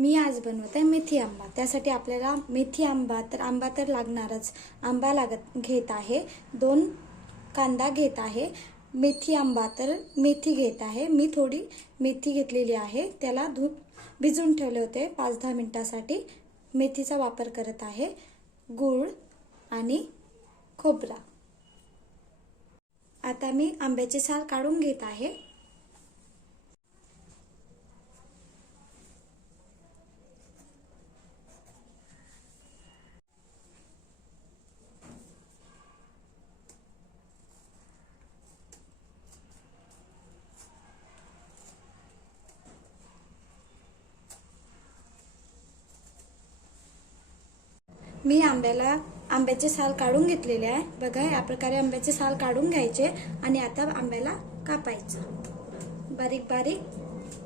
मी आज बनवत आहे मेथी आंबा। त्यासाठी आपल्याला मेथी आंबा तर लागणारच। आंबा घेत आहे, 2 कांदा घेत आहे, मेथी आंबा तर मेथी घेत आहे। मी थोडी मेथी घेतलेली आहे, त्याला भिजवून ठेवले होते 5-10 मिनिटांसाठी। मेथीचा वापर करत आहे, गूळ आणि खोबरा। आता मी आंब्याचे साल काढून घेत आहे। मी आंब्याचे साल काढून घेतलेले आहे। बघा, या प्रकारे आंब्याचे साल काढून घ्यायचे आणि आता आंब्याला कापायचं, बारीक बारीक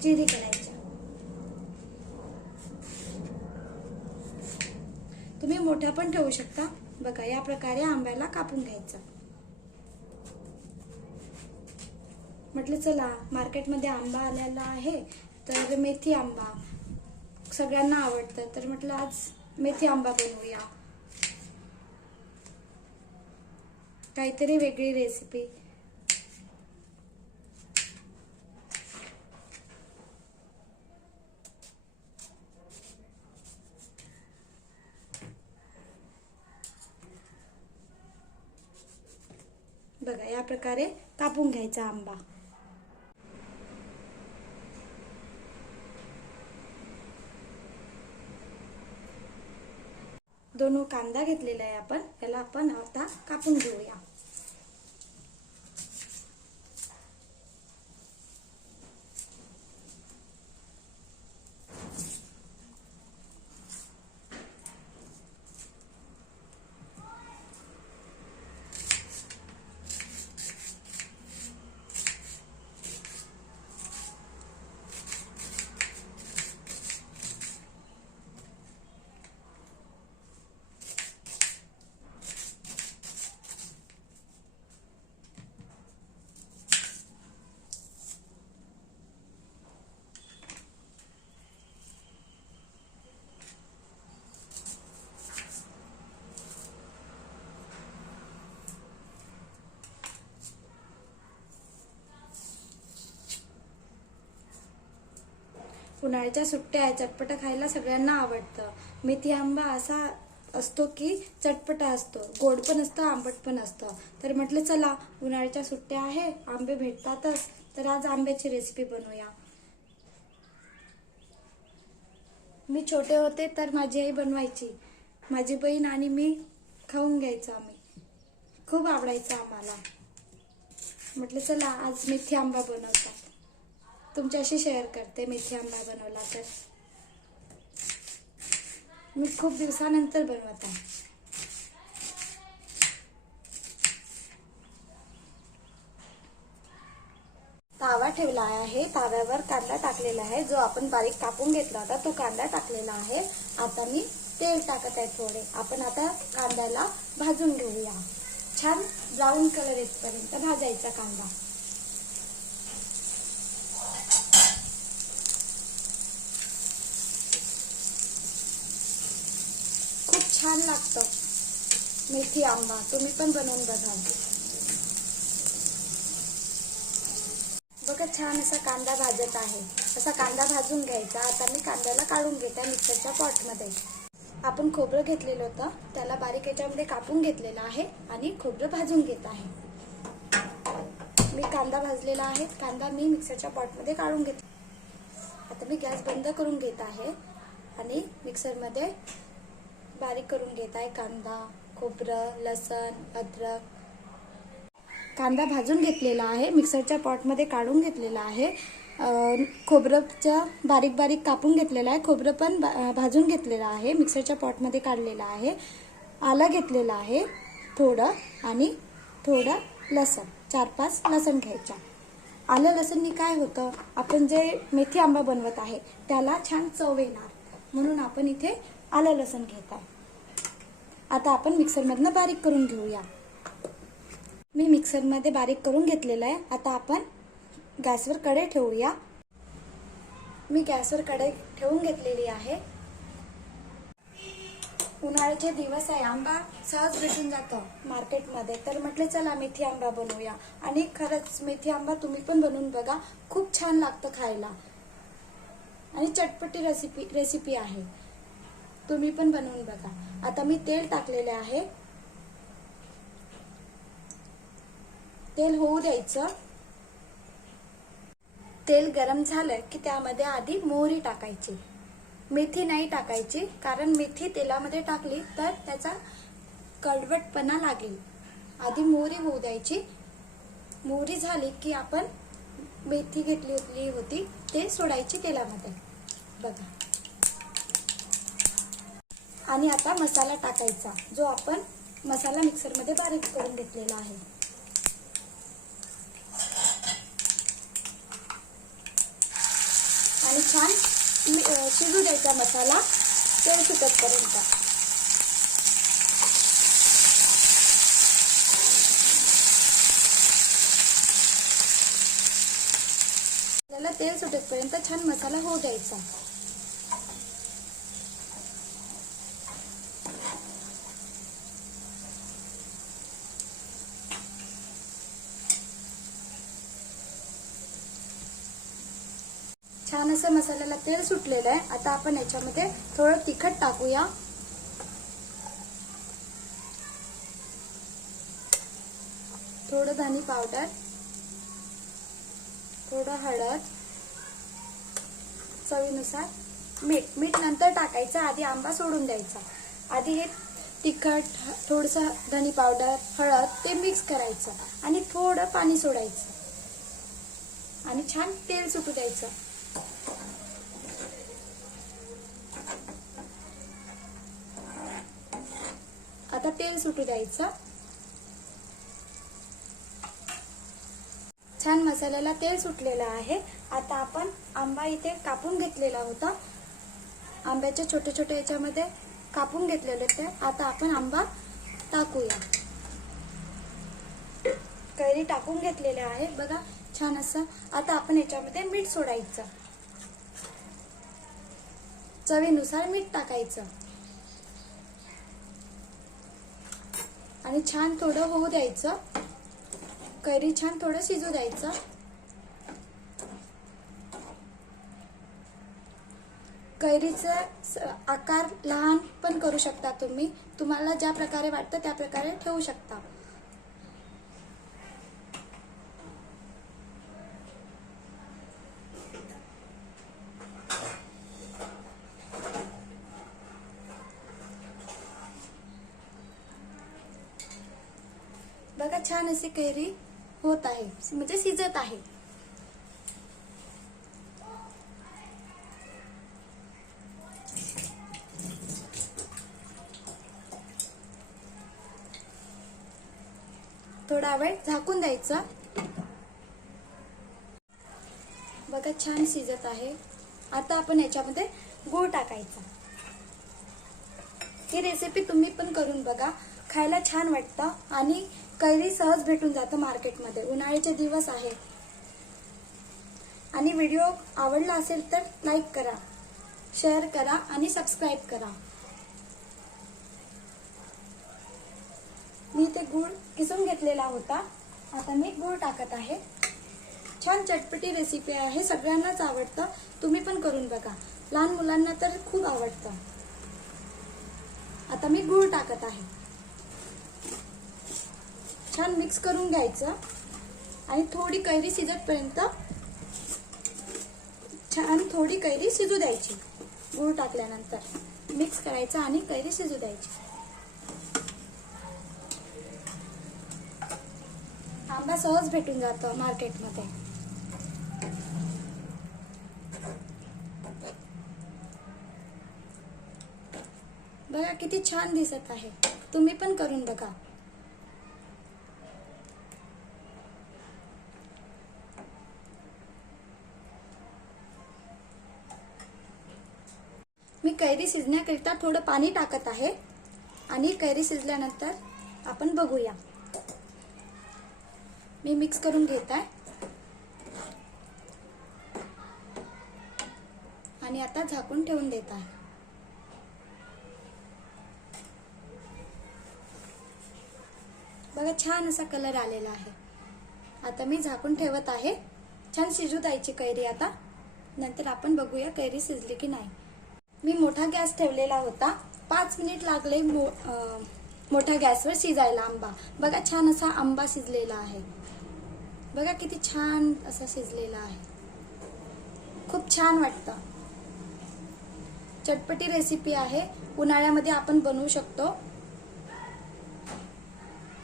चिरी करायच्या। तुम्ही मोठा पण ठेवू शकता। बघा, या प्रकारे आंब्याला कापून घ्यायचं। म्हटलं चला, मार्केटमध्ये आंबा आलेला आहे तर मेथी आंबा सगळ्यांना आवडतं, तर म्हटलं आज मेथी आंबा बनवूया, काहीतरी वेगळी रेसिपी। बघा, या प्रकारे कापून घ्यायचा आंबा। दोन कांदा घेतलेला आहे आपण, याला आपण आता कापून घेऊया। उन्हाळ्याच्या सुट्ट्या आहे, चटपटा खायला सगळ्यांना आवडतं। मेथी आंबा असा असतो की चटपटा असतो, गोड पण असतं, आंबट पण असतं। तर म्हटलं चला, उन्हाळ्याच्या सुट्ट्या आहे, आंबे भेटतातच, तर आज आंब्याची रेसिपी बनवूया। मी छोटे होते तर माझी आई बनवायची, माझी बहीण आणि मी खाऊन घ्यायचो आम्ही, खूप आवडायचं आम्हाला। म्हटलं चला, आज मेथी आंबा बनवतात, तुमच्याशी शेअर करते। मेथी आंबा बनवला तर मी खूप दिवसानंतर बनवत आहे। तावा ठेवला आहे, ताव्यावर कांदा टाकलेला आहे, जो आपण बारीक कापून घेतला होता तो कांदा टाकलेला आहे। आता मी तेल टाकत आहे थोडे। आपण आता कांद्याला भाजून घेऊया, छान ब्राऊन कलर येईपर्यंत भाजायचा कांदा। खूप छान लागतं मेथी आंबा, तुम्ही पण बनवून बघा। बघा, छान असा कांदा भाजत आहे, असा कांदा भाजून घ्यायचा। आता मी कांद्याला काढून घेते मिक्सरच्या पॉटमध्ये। आपण खोबरं घेतलेलं होतं, त्याला बारीक याच्यामध्ये कापून घेतलेलं आहे आणि खोबरं भाजून घेत आहे। मी कांदा भाजलेला आहे, कांदा मी मिक्सरच्या पॉटमध्ये काढून घेतला। आता मी गॅस बंद करून घेत आहे आणि मिक्सरमध्ये बारीक करून घेत आहे कांदा, खोबरं, लसण, अद्रक। कांदा भाजून घेतलेला आहे, मिक्सरच्या पॉटमध्ये काढून घेतलेला आहे। खोबरंच्या बारीक बारीक कापून घेतलेला आहे, खोबरं पण भाजून घेतलेलं आहे, मिक्सरच्या पॉटमध्ये काढलेलं आहे। आलं घेतलेलं आहे थोडं, आणि थोडं लसण, 4-5 लसण घ्यायच्या। आलं लसणनी काय होतं, आपण जे मेथी आंबा बनवत आहे त्याला छान चव येणार, म्हणून आपण इथे आलं लसण घेत आहे। आता आपण मिक्सरमधनं बारीक करून घेऊया। मी मिक्सरमध्ये बारीक करून घेतलेलं आहे। आता आपण गॅसवर कढई ठेवूया। मी गॅसवर कढई ठेवून घेतलेली आहे. उन्हाळ्याचे दिवस आहे, आंबा सहज भेटून जातो मार्केटमध्ये, तर म्हटले चला मेथी आंबा बनवूया. आणि खरंच मेथी आंबा तुम्ही पण बनवून बघा, खूप छान लागतं खायला आणि चटपटी रेसिपी आहे. तुम्ही पण बनवून बघा. आता मी तेल टाकलेले आहे. तेल होऊ द्यायचं. तेल गरम झालं की त्यामध्ये आधी मोहरी टाकायची. मेथी नाही टाकायची, कारण मेथी तेलामध्ये टाकली तर त्याचा कडवटपणा लागेल. आधी मोहरी होऊ द्यायची. मोहरी झाली की आपण मेथी घेतली होती ते सोडायची तेलामध्ये बघा. आणि आता मसाला टाकायचा, जो आपण मसाला मिक्सरमध्ये बारीक करून घेतलेला आहे. आणि छान शिजू द्यायचा मसाला तेल सुटेपर्यंत. त्याला तेल सुटेपर्यंत छान मसाला होऊ द्यायचा. छान असं मसाल्याला तेल सुटलेलं आहे. आता आपण याच्यामध्ये थोडं तिखट टाकूया. थोडं धनी पावडर, थोडं हळद, चवीनुसार मीठ नंतर टाकायचं, आधी आंबा सोडून द्यायचा. आधी हे तिखट, थोडंसं धनी पावडर, हळद ते मिक्स करायचं आणि थोडं पाणी सोडायचं आणि छान तेल सुटू द्यायचं. आता तेल सुटू द्यायचं. छान मसाल्याला तेल सुटलेलं आहे. आता आपण आंबा इथे कापून घेतलेला होता, आंब्याच्या छोटे छोटे याच्यामध्ये कापून घेतलेले ते. आता आपण आंबा टाकूया. कैरी टाकून घेतलेले आहे बघा छान असं. आता आपण याच्यामध्ये मीठ सोडायचं, चवीनुसार मीठ टाकायचं आणि छान थोडं होऊ द्यायचं. कैरी छान थोडं शिजू द्यायचं. कैरीचा आकार लहान पण करू शकता तुम्ही, तुम्हाला ज्या प्रकारे वाटतं त्या प्रकारे ठेवू शकता. बघा छान अशी कैरी होत आहे, म्हणजे शिजत आहे. थोडा वेळ झाकून द्यायचं. बघा छान शिजत आहे. आता आपण याच्यामध्ये गूळ टाकायचा. ही रेसिपी तुम्ही पण करून बघा, खायला छान वाटतं आणि कैरी सहज भेटून जातं मार्केटमध्ये. उन्हाळ्याचे दिवस आहे. आणि व्हिडिओ आवडला असेल तर लाईक करा, शेअर करा आणि सबस्क्राईब करा. मी ते गूळ किसून घेतलेला होता, आता मी गूळ टाकत आहे. छान चटपटी रेसिपी आहे, सगळ्यांनाच आवडतं. तुम्ही पण करून बघा, लहान मुलांना तर खूप आवडतं. आता मी गूळ टाकत आहे. छान मिक्स करून घ्यायचं आणि थोडी कैरी शिजतपर्यंत छान थोडी कैरी शिजू द्यायची. गूळ टाकल्यानंतर मिक्स करायचं आणि कैरी शिजू द्यायची. आंबा सहज भेटून जातो मार्केटमध्ये. बघा किती छान दिसत आहे, तुम्ही पण करून बघा. मी कैरी शिजण्याकरिता थोडं पाणी टाकत आहे आणि कैरी शिजल्यानंतर आपण बघूया. मी मिक्स करून घेत आहे. आता झाकून ठेवून देत आहे. बघा छान असा कलर आलेला आहे. आता मी झाकून ठेवत आहे. छान शिजू द्यायची कैरी आता. नंतर आपण बघूया कैरी शिजली की नाही. मी मोठा गॅस ठेवलेला होता. 5 मिनिट लागले मोठ्या गॅसवर शिजायला आंबा. बघा छान असा आंबा शिजलेला आहे. बघा किती छान असा शिजलेला आहे. खूप छान वाटतं. चटपटी रेसिपी आहे. उन्हाळ्यामध्ये आपण बनवू शकतो.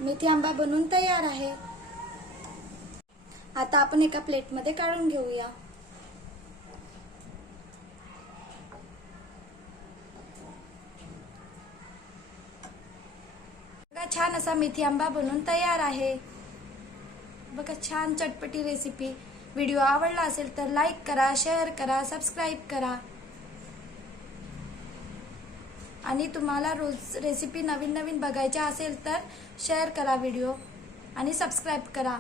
मेथी आंबा बनवून तयार आहे. आता आपण एका प्लेटमध्ये काढून घेऊया. बघा छान असा मेथी आंबा बनवून तयार आहे. बघा छान चटपटी रेसिपी. व्हिडिओ आवडला असेल तर लाईक करा, शेअर करा, सबस्क्राईब करा. आणि तुम्हाला रोज रेसिपी नवीन नवीन बघायच्या असेल तर शेअर करा व्हिडिओ आणि सबस्क्राईब करा.